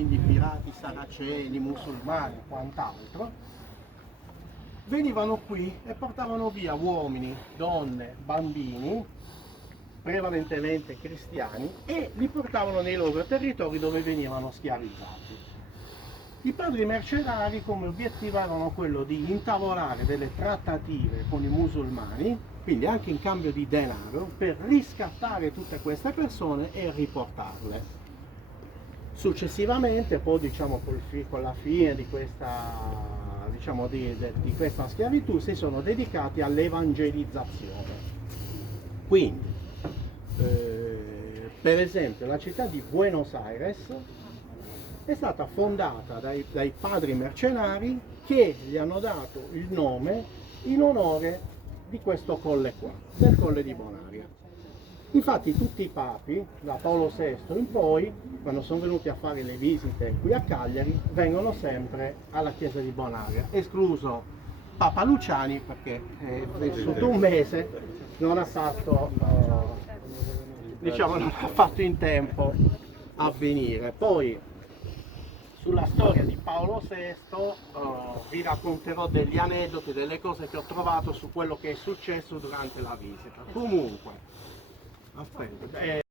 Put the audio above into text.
quindi pirati saraceni, musulmani e quant'altro, venivano qui e portavano via uomini, donne, bambini, prevalentemente cristiani, e li portavano nei loro territori dove venivano schiavizzati. I padri mercenari come obiettivo avevano quello di intavolare delle trattative con i musulmani, quindi anche in cambio di denaro, per riscattare tutte queste persone e riportarle. Successivamente, poi diciamo con la fine di questa, diciamo, di questa schiavitù, si sono dedicati all'evangelizzazione. Quindi, per esempio, la città di Buenos Aires è stata fondata dai padri mercenari che gli hanno dato il nome in onore di questo colle qua, del Colle di Bonaria. Infatti tutti i papi, da Paolo VI in poi, quando sono venuti a fare le visite qui a Cagliari, vengono sempre alla chiesa di Bonaria, escluso Papa Luciani perché è vissuto un mese, non ha fatto, diciamo, non ha fatto in tempo a venire. Poi sulla storia di Paolo VI vi racconterò degli aneddoti, delle cose che ho trovato su quello che è successo durante la visita. Comunque, aspetta.